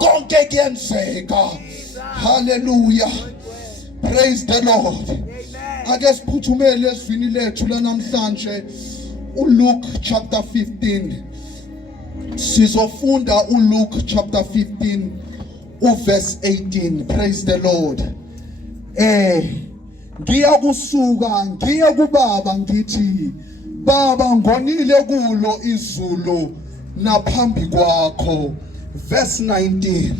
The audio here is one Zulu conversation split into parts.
konke kuyenzeka. Hallelujah. Praise the Lord. Ake siphuthumele esivini lethu lanamhlanje uLuke chapter 15. Sizofunda uLuke chapter 15 uverse 18. Praise the Lord. Ngiyakusuka ngiye kuBaba ngithi Baba ngonile kulo izulu naphambi kwakho. Verse 19.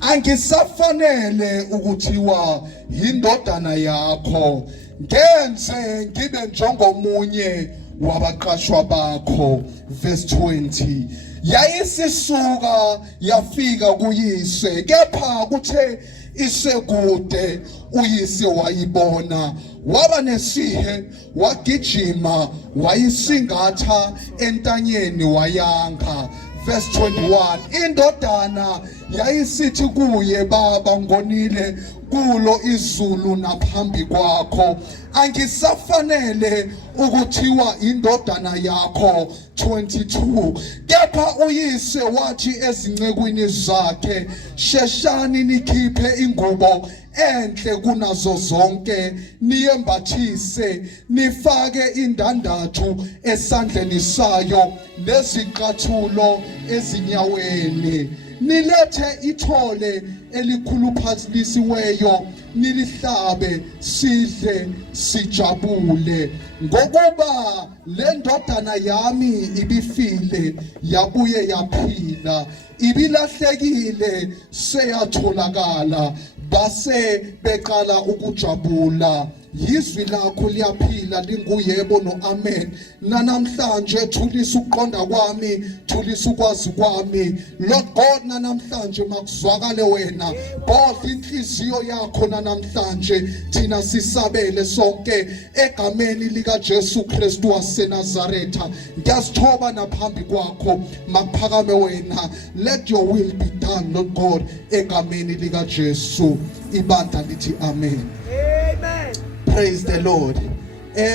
Angisafanele ukuthiwa indodana yakho, ngenze ngibe njengomunye wabaqashwa bakho. Verse 20. Yayisisuka yafika kuyise, kepha kuthe isekude uyise wayibona, waba nesihe, wagijima, wayisingatha entanyeni wayanga. Verse 21. Indodana yayisithi kuye, Baba ngonile kulo izulu naphambi kwakho, angisafanele ukuthiwa indodana yakho. 22. Kepha uyise wathi ezincekwini zakhe, sheshani nikhiphe ingubo enhle kunazo zonke, niyembathise, nifake indandatho esandleni sayo neziqathulo ezinyaweni, nilethe ithole elikhuluphalisiweyo, nilihlabe sidle sijabule, ngokuba le ndodana yami ibifile yabuye yaphila, ibilahlekile seyatholakala. Base beqala ukujabula. Yizwi lakho liyaphila linguyebo no amen. Nanamhlanje thulisa ukuqonda kwami, thulisa ukwazi kwami. Lord God, nanamhlanje makuzwakale wena. Both inhliziyo yakho nanamhlanje thina sisabele sonke egameni lika Jesu Kristu waseNazaretha. Ngiyasithoba naphambi kwakho, makuphakame wena. Let your will be done, Lord God, egameni lika Jesu. Ibandla lithi amen. Amen. Praise the Lord.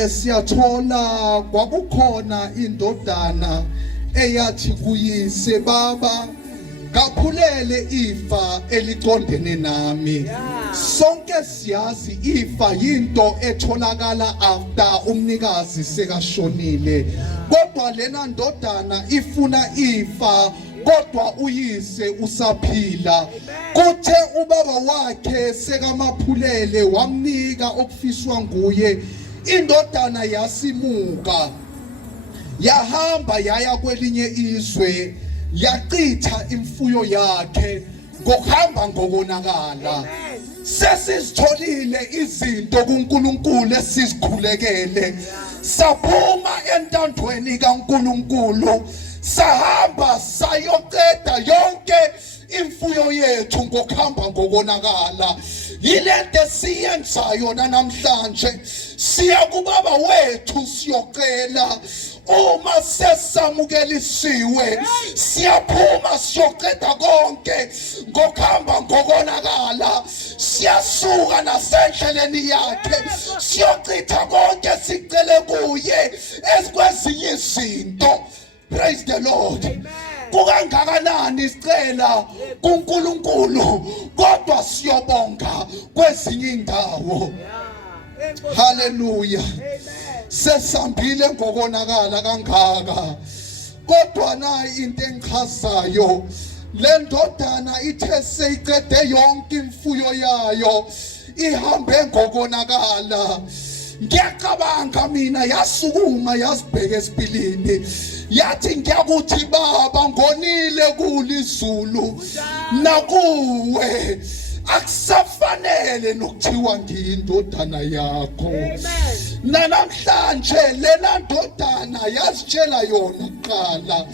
Siyathola kwakukhona indodana eyathi kuyise, Baba kaphulele ifa eliqondene nami. Sonke siyazi ifa yinto etholakala after umnikazi sekashonile, kodwa lena ndodana ifuna ifa kodwa uyise usaphila. Kuthe ubaba wakhe sekamaphulele wamnika okufiswa nguye, indodana yasimuka yahamba yaya kwelinye izwe, yaqitha imfuyo yakhe ngokuhamba ngokonakala. Sesizitholile izinto kuNkulunkulu esizikhulekele, saphuma entandweni kaNkulunkulu, sahamba sayoqeda yonke imfuyo yethu ngokuhamba ngokonakala. Yilento siyenzayo namhlanje, siya kuBaba wethu siyocela. Uma sesamukelisiwe, siyaphuma siyoqeda konke ngokuhamba ngokonakala, siyasuka nasendleleni yakhe, siyochitha konke sicele kuye ezikwezinye izinto. Praise the Lord. Kukangakanani sicela kuNkulunkulu kodwa siyobonga kwezinye indawo. Hallelujah. Sesambile ngokonakala kangaka, kodwa nayi into engichazayo, le ndodana ithe seyiqede yonke imfuyo yayo ihambe ngokonakala. Ngiyacabanga mina yasukuma yasibheka esipilini, yathi ngiyakuthi Baba ngonile kulizulu nakuwe, akusafanele nokuthiwa ngiyindodana yakho. Namhlanje lena ndodana yazitshela yona kuqala,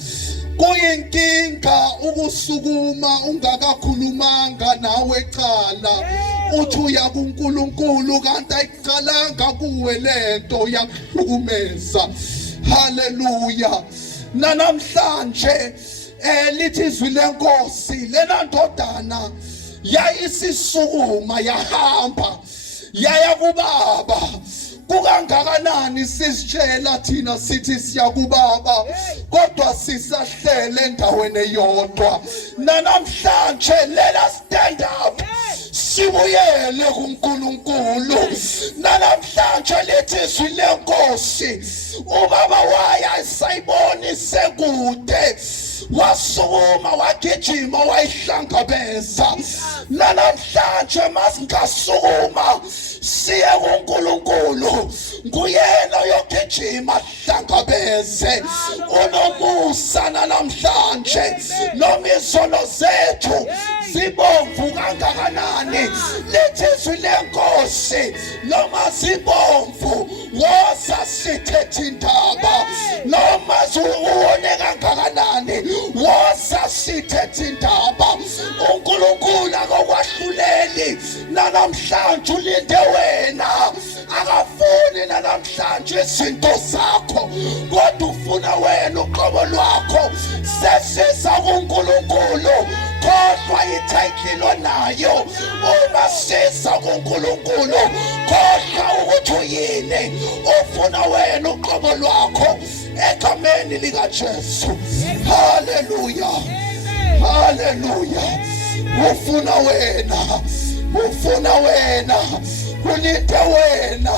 kuyinkinga ukusukuma ungakakhulumanga nawe eqala, uthi uya kuNkulunkulu kanti ayiqalanga kuwe lento yakuhlukumeza. Hallelujah. Namhlanje lithi izwi lenkosi, lena ndodana yayisisukuma yahamba yaya kuBaba, kukangakanani sisitshela thina sithi siyakubaba kodwa sisahlele endaweni eyodwa. Namhlanje let us stand up sibuyele kuNkulunkulu. Namhlanje lithi izwi lenkosi ubaba waya sayibona sekude wasukuma wagijima wayihlangabeza. Namhlanje masingasukuma siye kuNkulunkulu nguyena yogijima hlangabeze. Unomusa namhlanje nomizono zethu zibomvu kangakanani lithi izwi lenkosi noma zibomvu woza sithethe indaba. Noma zuwone kangakanani woza sithethe indaba. uNkulunkulu akakwahluleli namhlanje ulinde wena. Akafuni namhlanje izinto zakho kodwa ufuna wena uqobo lwakho. Sesisa kuNkulunkulu kodwa ititle onayo. Uma sisa kuNkulunkulu kodwa ukuthi uyini ufuna wena uqobo lwakho egameni likaJesu. Haleluya, haleluya. Ufuna wena, ufuna wena, ulinde wena.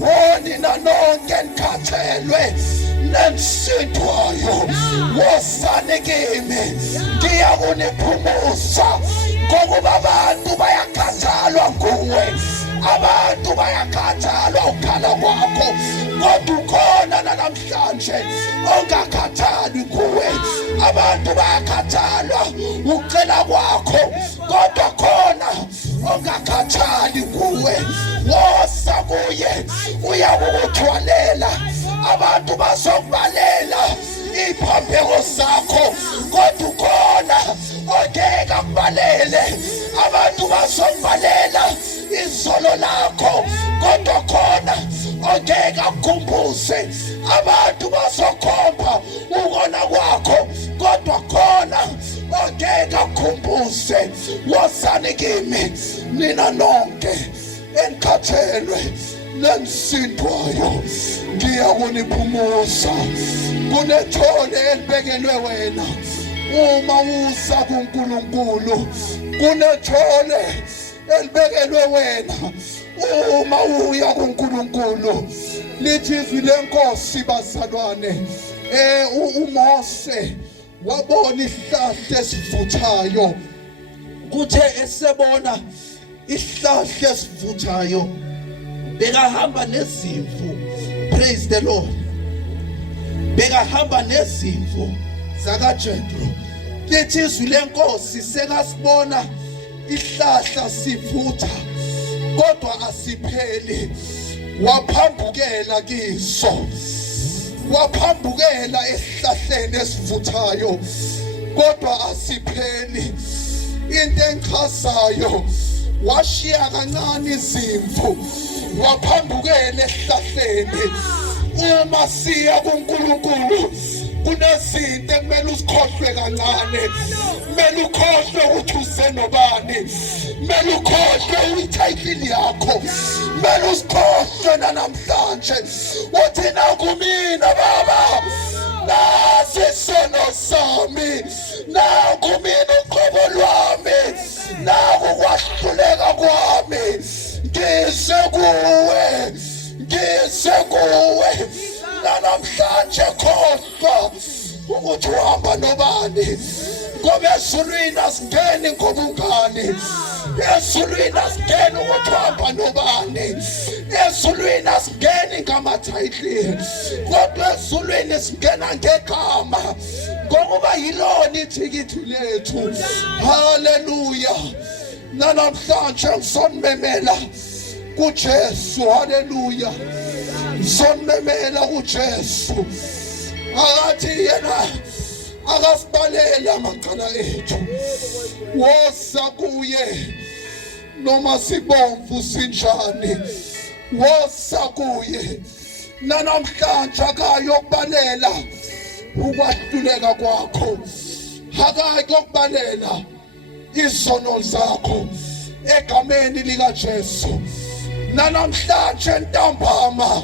Wonina nonke nikhathelwe nemsindwayo wosane kimi ngiyakuniphumuza ngokuba abantu bayakhathalwa nguwe. Abantu bayakhathalwa ukhala kwakho kodwa ukhona namhlanje ongakhathali kuwe. Abantu bayakhathalwa ukucela kwakho kodwa khona ongakhathali kuwe. Wosa kuye uyakuthwalela. Abantu bazokubalela iphambeko zakho kodwa ukhona ongeke akubalele. Abantu bazokubalela izolo lakho kodwa khona ongeke akukhumbuze. Abantu bazokhomba ukona kwakho kodwa khona ongeke akukhumbuze. Wosani kimi nina nonke enikhathelwe nemsindwayo ngiyakuniphumuza. Kunethole elibekelwe wena uma uza kuNkulunkulu. Kunethole elibekelwe wena uma uya kuNkulunkulu. Lithi izwi lenkosi bazalwane, uMose wabona isihlahla esivuthayo. Kuthe esebona isihlahla esivuthayo bekahamba nezimvu. Praise the Lord. Bekahamba nezimvu zakaJethro. Lithi izwi lenkosi sekasibona isihlahla sivutha kodwa asipheli. Waphambukela kiso, waphambukela esihlahleni esivuthayo kodwa asipheli. Into engichazayo, washiya kancane izimvu waphambukela esihlahleni. Uma siya kuNkulunkulu kunezinto ekumele uzikhohlwe kancane. Kumele ukhohlwe ukuthi uze nobani. Kumele ukhohlwe ititle yakho. Kumele uzikhohlwe namhlanje uthi nakumina baba nasi isono sami, nakumina uqobo lwami, nakukwahluleka kwami. Ngise kuwe, ngise kuwe. Namhlanje khohlwa ukuthi uhamba nobani. Ngoba ezulwini asingeni ngobungani. Ezulwini asingeni ukuthi uhamba nobani. Ezulwini asingeni ngamathayitli kodwa ezulwini singena ngegama ngokuba yilona ithikithi lethu. Haleluya. Namhlanje ngisonimemela kuJesu. Haleluya. Ngisonimemela kuJesu. Akathi yena akasibalela amacala ethu. Wosa kuye noma sibomvu sinjani. Wosa kuye namhlanje akayokubalela ukwahluleka kwakho. Akayokubalela izono zakho egameni likaJesu. Nanamhlanje ntambama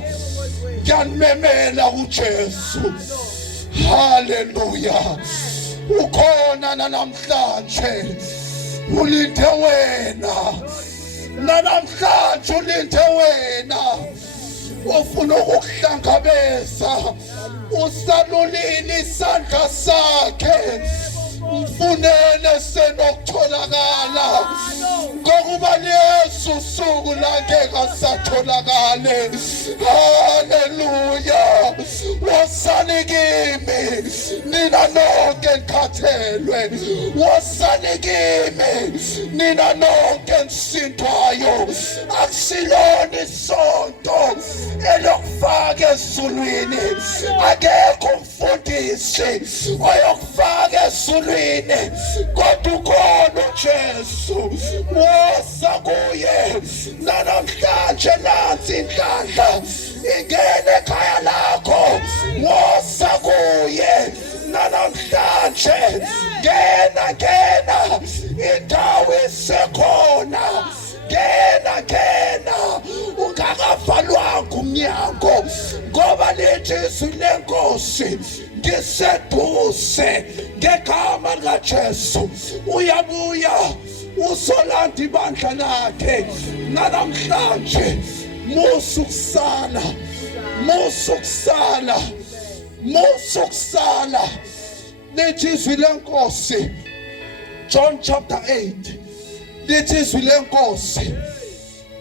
ngiyanimemela uJesu. Hallelujah. Ukhona nanamhlanje ulinde wena. Nanamhlanje ulinde wena. Ufuna ukukuhlangabeza. Usalulile isandla sakhe. Mfunele senokutholakala. Ngokuba Yesu usuku lakhe kasatholakale. Hallelujah. Wosani kimi nina nonke nikhathelwe. Wosani kimi nina nonke nisindwayo. Akusilona isonto elokufaka ezulwini. Akekho umfundisi oyokufaka ezulwini. Kodwa ukhona uJesu. Wosa kuye nanamhlanje nansi inhlanhla ingene ekhaya lakho. Wosa kuye nanamhlanje. Ngena indawo isekhona. Ngena ungakavalwanga umnyango ngoba lithi izwi leNkosi ngiseduze ngegama likaJesu. Uyabuya uzolanda ibandla lakhe nanamhlanje. Musu kusala lithi izwi leNkosi. John chapter 8 lithi izwi leNkosi.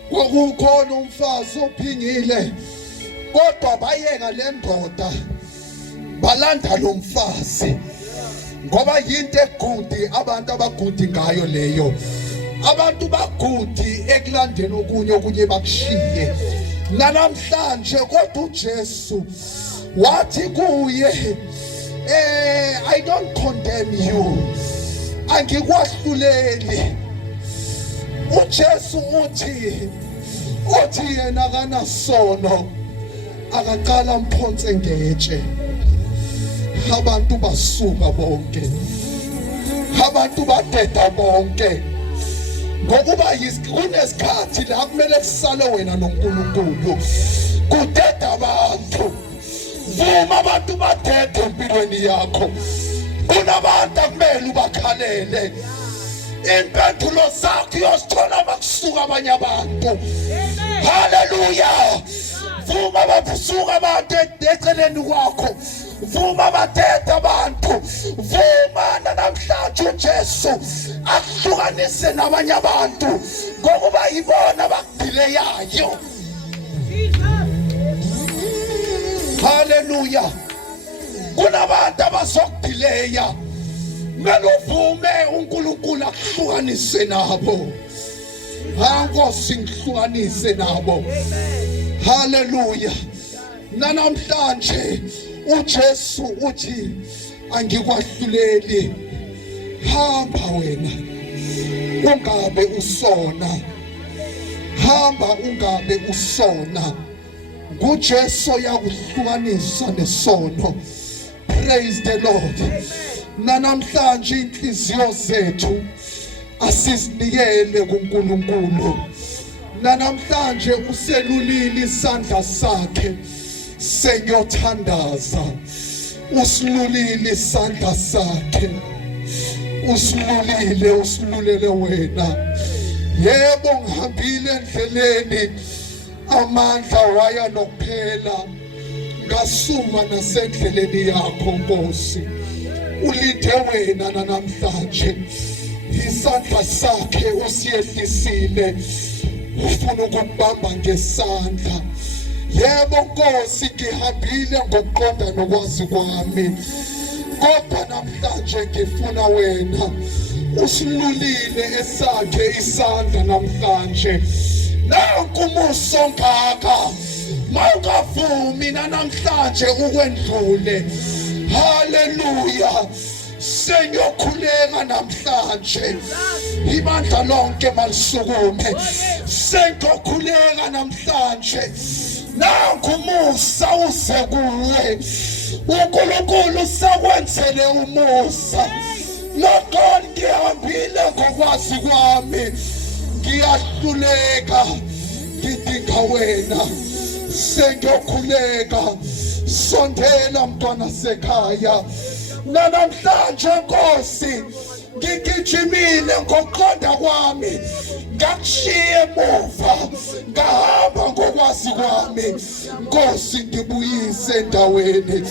Kwakukhona umfazi ophingile kodwa bayeka le ndoda balanda lo mfazi ngoba yinto egudi abantu abagudi ngayo leyo. Abantu bagudi ekulandeni okunye bakushiye. Nanamhlanje kodwa uJesu wathi kuye, I don't condemn you. Angikwahluleli. uJesu uthi yena kanasono akaqala mphonse ngetshe. Abantu basuka bonke. Abantu badeda bonke. Ngokuba kunesikhathi la kumele kusale wena noNkulunkulu. Kudeda abantu. Vuma abantu badede empilweni yakho. Kunabantu akumele ubakhalele. Impendulo zakho uyosithola makusuka abanye abantu. Hallelujah. Vuma babusuka abantu eceleni kwakho. Vuma badede abantu. Vuma namhlanje uJesu akuhlukanise nabanye abantu ngokuba yibona bakudileyayo. Hallelujah. Kunabantu abazokudileya. Kumele uvume uNkulunkulu akuhlukanise nabo. Nkosi ngihlukanise nabo. Hallelujah. Nanamhlanje uJesu uthi angikwahluleli. Hamba wena ungabe usona. Hamba ungabe usona. nguJesu yakuhlukanisa nesono. Praise the Lord. Nanamhlanje inhliziyo zethu asizinikele kuNkulunkulu. Nanamhlanje uselulile isandla sakhe senyothandaza. Usilulile isandla sakhe. Usilulele wena. Yebo ngihambile endleleni amandla waya nokuphela. Ngasuma nasendleleni yakho Nkosi. Ulinde wena nanamhlanje. Isandla sakhe usiyehlisile. Ufuna ukubamba ngesandla. Yebo Nkosi ngihambile ngokuqonda nokwazi kwami. Kodwa namhlanje ngifuna wena usilulile esakhe isandla namhlanje. Nanku umuso ngaka. Mawungavumi namhlanje ukwendlule. Hallelujah. Sengiyokhuleka namhlanje. Ibandla lonke malisukume. Sengiyokhuleka namhlanje. Nanku umusa usekuwe. uNkulunkulu sakwenzele umusa. Lokho ngihambile ngokwazi kwami. Ngiyahluleka. ngidinga wena. Sengiyokhuleka, sondela mntwana sekhaya. Namhlanje Nkosi, ngigijimile ngokuqonda kwami, ngakushiya emuva, ngahamba ngokwazi kwami. Nkosi, ngibuyise endaweni.